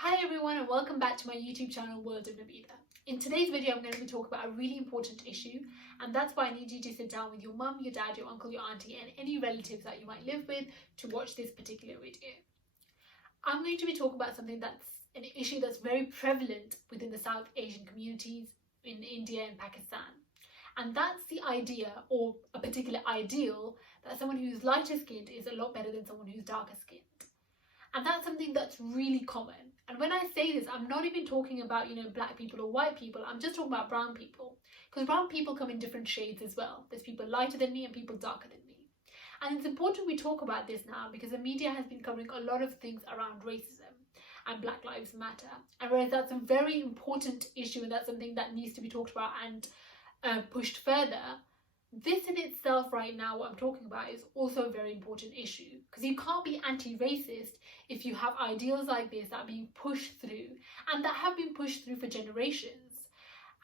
Hi everyone and welcome back to my YouTube channel World of Nabila. In today's video I'm going to be talking about a really important issue, and that's why I need you to sit down with your mum, your dad, your uncle, your auntie and any relatives that you might live with to watch this particular video. I'm going to be talking about something that's an issue that's very prevalent within the South Asian communities in India and Pakistan. And that's the idea, or a particular ideal, that someone who's lighter skinned is a lot better than someone who's darker skinned. And that's something that's really common. And when I say this, I'm not even talking about, black people or white people. I'm just talking about brown people. Because brown people come in different shades as well. There's people lighter than me and people darker than me. And it's important we talk about this now because the media has been covering a lot of things around racism and Black Lives Matter. And whereas that's a very important issue and that's something that needs to be talked about and pushed further, this in itself right now, what I'm talking about, is also a very important issue, because you can't be anti-racist if you have ideals like this that are being pushed through and that have been pushed through for generations.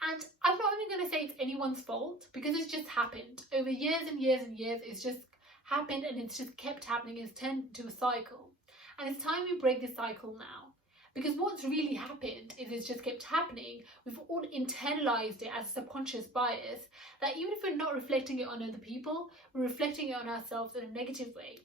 And I'm not even going to say it's anyone's fault, because it's just happened over years and years and years. It's just happened and it's just kept happening. It's turned into a cycle, and it's time we break this cycle now. Because what's really happened is it's just kept happening. We've all internalized it as a subconscious bias that even if we're not reflecting it on other people, we're reflecting it on ourselves in a negative way.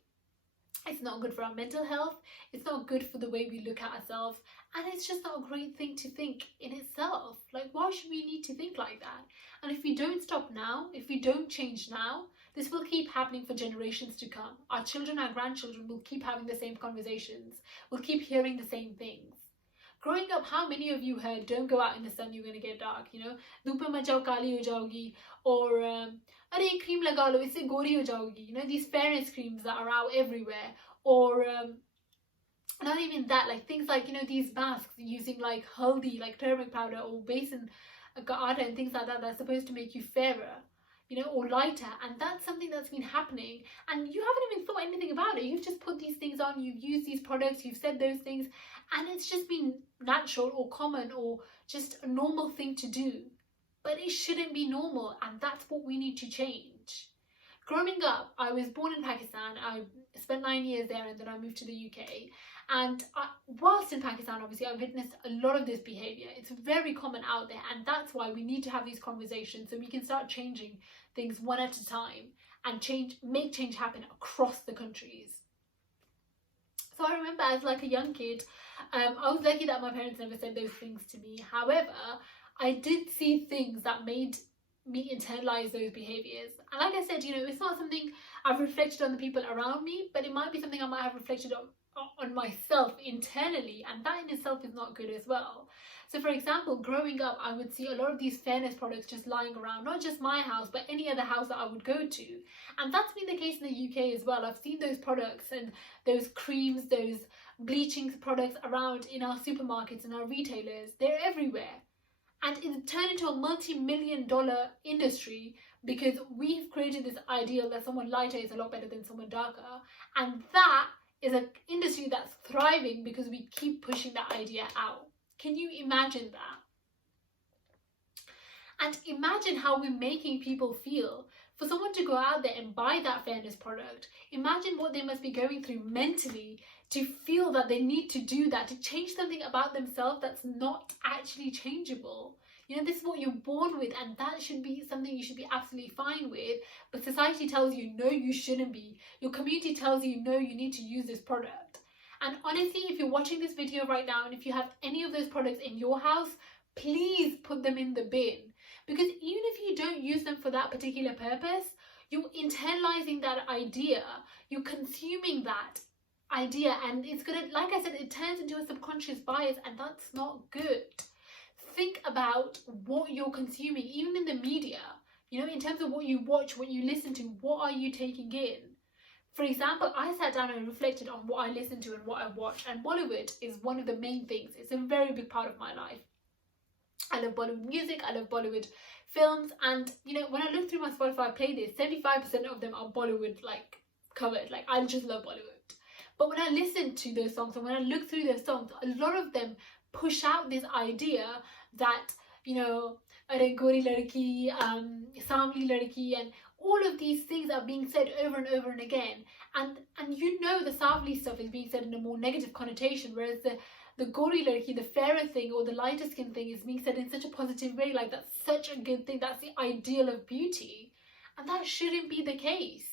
It's not good for our mental health. It's not good for the way we look at ourselves. And it's just not a great thing to think in itself. Like, why should we need to think like that? And if we don't stop now, if we don't change now, this will keep happening for generations to come. Our children, our grandchildren will keep having the same conversations. We'll keep hearing the same things. Growing up, how many of you heard, don't go out in the sun, you're going to get dark, Dhup mein mat jao, kali ho jaogi, or arey cream laga lo, isse gori ho jaogi, these fairness creams that are out everywhere, or not even that, like things like, these masks using like haldi, like turmeric powder, or besan atta and things like that that's supposed to make you fairer, or lighter. And that's something that's been happening and you haven't even thought anything about it. You've just put these things on, you've used these products, you've said those things, and it's just been natural or common or just a normal thing to do. But it shouldn't be normal, and that's what we need to change. Growing up, I was born in Pakistan. I spent 9 years there and then I moved to the UK. And whilst in Pakistan, obviously, I witnessed a lot of this behaviour. It's very common out there, and that's why we need to have these conversations so we can start changing things one at a time and make change happen across the countries. So I remember as like a young kid, I was lucky that my parents never said those things to me. However, I did see things that made me internalize those behaviours. And like I said, it's not something I've reflected on the people around me, but it might be something I might have reflected on myself internally, and that in itself is not good as well. So for example, growing up, I would see a lot of these fairness products just lying around, not just my house, but any other house that I would go to. And that's been the case in the UK as well. I've seen those products and those creams, those bleaching products around in our supermarkets and our retailers. They're everywhere. And it's turned into a multi-million-dollar industry because we've created this ideal that someone lighter is a lot better than someone darker. And that is an industry that's thriving because we keep pushing that idea out. Can you imagine that? And imagine how we're making people feel. For someone to go out there and buy that fairness product, imagine what they must be going through mentally to feel that they need to do that, to change something about themselves that's not actually changeable. This is what you're born with, and that should be something you should be absolutely fine with. But society tells you, no, you shouldn't be. Your community tells you, no, you need to use this product. And honestly, if you're watching this video right now, and if you have any of those products in your house, please put them in the bin. Because even if you don't use them for that particular purpose, you're internalizing that idea, you're consuming that idea, and it's gonna, like I said, it turns into a subconscious bias, and that's not good. Think about what you're consuming, even in the media, in terms of what you watch, what you listen to, what are you taking in? For example, I sat down and reflected on what I listen to and what I watch, and Bollywood is one of the main things. It's a very big part of my life. I love Bollywood music, I love Bollywood films, and when I look through my Spotify playlist, 75% of them are Bollywood covered. I just love Bollywood. But when I listen to those songs and when I look through those songs, a lot of them push out this idea that, arey gori ladki, samli ladki, and all of these things are being said over and over and again. And the savli stuff is being said in a more negative connotation, whereas the the gori ladki, the fairer thing or the lighter skin thing is being said in such a positive way, like that's such a good thing, that's the ideal of beauty. And that shouldn't be the case.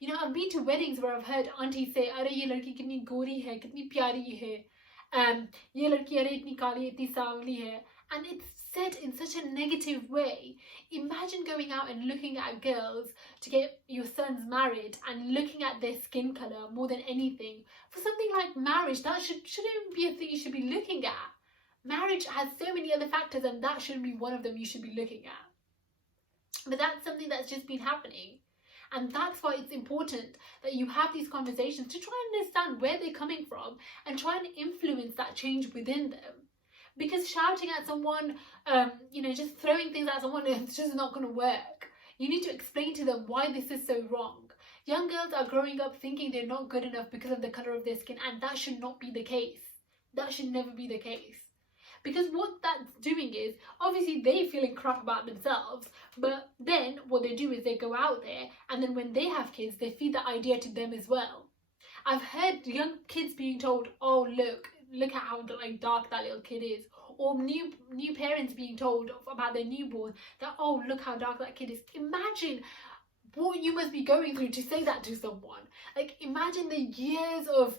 You know, I've been to weddings where I've heard aunties say, "Arey ye ladki kitni gori hai, kitni pyari hai, ye ladki arey itni kali, itni savli hai," and it's said in such a negative way. Imagine going out and looking at girls to get your sons married and looking at their skin color more than anything. For something like marriage, that shouldn't be a thing you should be looking at. Marriage has so many other factors, and that shouldn't be one of them you should be looking at. But that's something that's just been happening. And that's why it's important that you have these conversations to try and understand where they're coming from and try and influence that change within them. Because shouting at someone, just throwing things at someone, it's just not going to work. You need to explain to them why this is so wrong. Young girls are growing up thinking they're not good enough because of the colour of their skin, and that should not be the case. That should never be the case. Because what that's doing is, obviously they're feeling crap about themselves, but then what they do is they go out there, and then when they have kids, they feed that idea to them as well. I've heard young kids being told, "Oh, look at how like dark that little kid is," or new parents being told about their newborn that, "Oh, look how dark that kid is." Imagine what you must be going through to say that to someone. Like, imagine the years of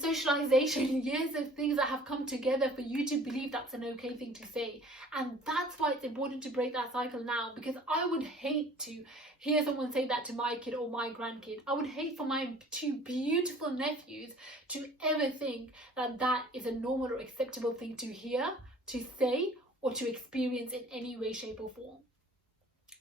socialization, years of things that have come together for you to believe that's an okay thing to say. And that's why it's important to break that cycle now, because I would hate to hear someone say that to my kid or my grandkid. I would hate for my two beautiful nephews to ever think that that is a normal or acceptable thing to hear, to say, or to experience in any way, shape or form.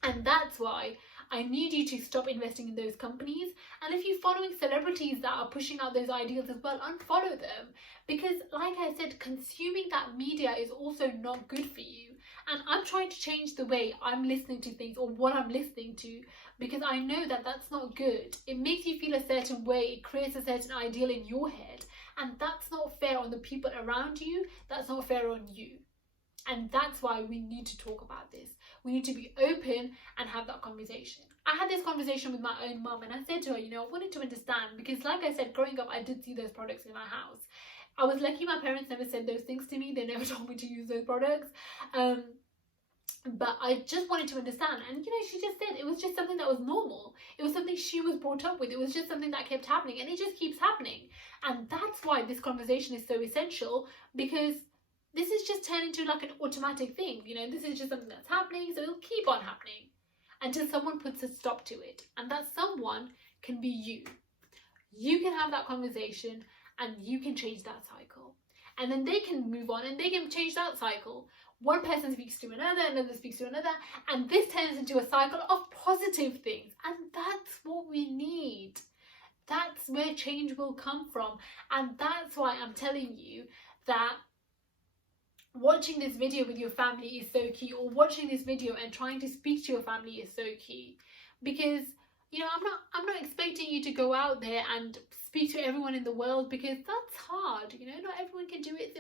And that's why I need you to stop investing in those companies. And if you're following celebrities that are pushing out those ideals as well, unfollow them. Because like I said, consuming that media is also not good for you. And I'm trying to change the way I'm listening to things or what I'm listening to, because I know that that's not good. It makes you feel a certain way. It creates a certain ideal in your head. And that's not fair on the people around you. That's not fair on you. And that's why we need to talk about this. We need to be open and have that conversation. I had this conversation with my own mum, and I said to her, I wanted to understand, because like I said, growing up, I did see those products in my house. I was lucky my parents never said those things to me. They never told me to use those products. But I just wanted to understand. And, she just said it was just something that was normal. It was something she was brought up with. It was just something that kept happening, and it just keeps happening. And that's why this conversation is so essential, because this is just turned into like an automatic thing. This is just something that's happening, so it'll keep on happening until someone puts a stop to it. And that someone can be you. You can have that conversation and you can change that cycle. And then they can move on and they can change that cycle. One person speaks to another, another speaks to another, and this turns into a cycle of positive things. And that's what we need. That's where change will come from. And that's why I'm telling you that watching this video with your family is so key, or watching this video and trying to speak to your family is so key. Because I'm not expecting you to go out there and speak to everyone in the world, because that's hard. Not everyone can do it.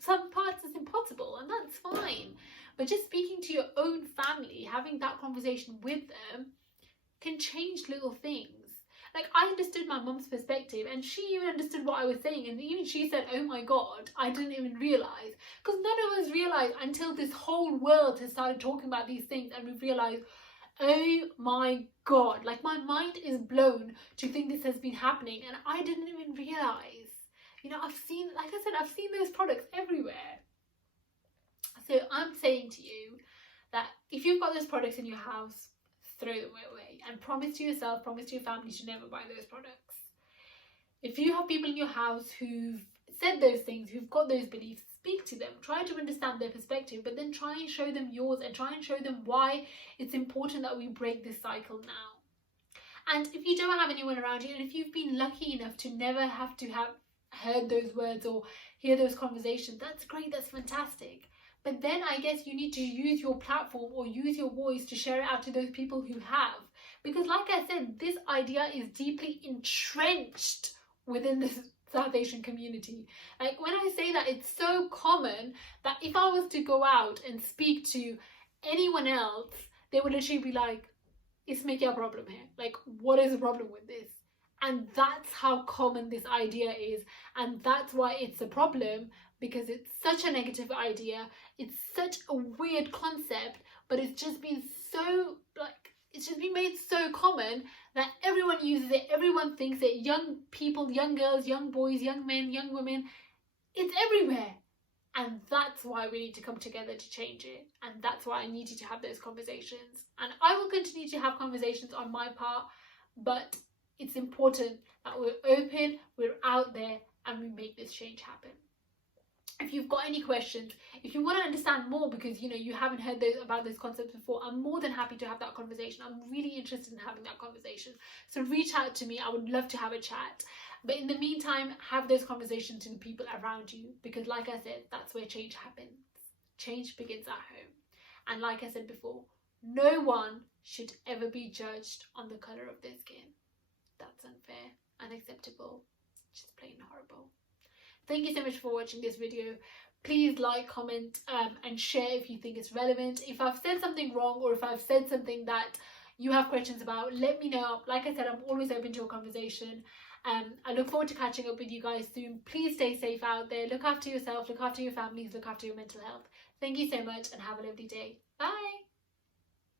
Some parts it's impossible, and that's fine. But just speaking to your own family, having that conversation with them, can change little things. Like, I understood my mum's perspective, and she even understood what I was saying, and even she said, "Oh my God, I didn't even realise." Because none of us realised until this whole world has started talking about these things, and we've realised, oh my God, like, my mind is blown to think this has been happening, and I didn't even realise. I've seen those products everywhere. So I'm saying to you that if you've got those products in your house, throw them away, and promise to yourself, promise to your family to never buy those products. If you have people in your house who've said those things, who've got those beliefs, speak to them, try to understand their perspective, but then try and show them yours, and try and show them why it's important that we break this cycle now. And if you don't have anyone around you, and if you've been lucky enough to never have to have heard those words or hear those conversations, that's great, that's fantastic. But then I guess you need to use your platform or use your voice to share it out to those people who have. Because like I said, this idea is deeply entrenched within the South Asian community. Like, when I say that, it's so common that if I was to go out and speak to anyone else, they would literally be like, "Isme kya problem hai? Like, what is the problem with this?" And that's how common this idea is, and that's why it's a problem, because it's such a negative idea, it's such a weird concept, but it's just been so, like, it's just been made so common that everyone uses it, everyone thinks it, young people, young girls, young boys, young men, young women, it's everywhere. And that's why we need to come together to change it, and that's why I need you to have those conversations, and I will continue to have conversations on my part, but it's important that we're open, we're out there, and we make this change happen. If you've got any questions, if you want to understand more because you haven't heard about those concepts before, I'm more than happy to have that conversation. I'm really interested in having that conversation. So reach out to me. I would love to have a chat. But in the meantime, have those conversations to the people around you, because like I said, that's where change happens. Change begins at home. And like I said before, no one should ever be judged on the colour of their skin. That's unfair, unacceptable, just plain horrible. Thank you so much for watching this video. Please like, comment, and share if you think it's relevant. If I've said something wrong, or if I've said something that you have questions about, let me know. Like I said, I'm always open to a conversation. I look forward to catching up with you guys soon. Please stay safe out there. Look after yourself, look after your families, look after your mental health. Thank you so much, and have a lovely day. Bye.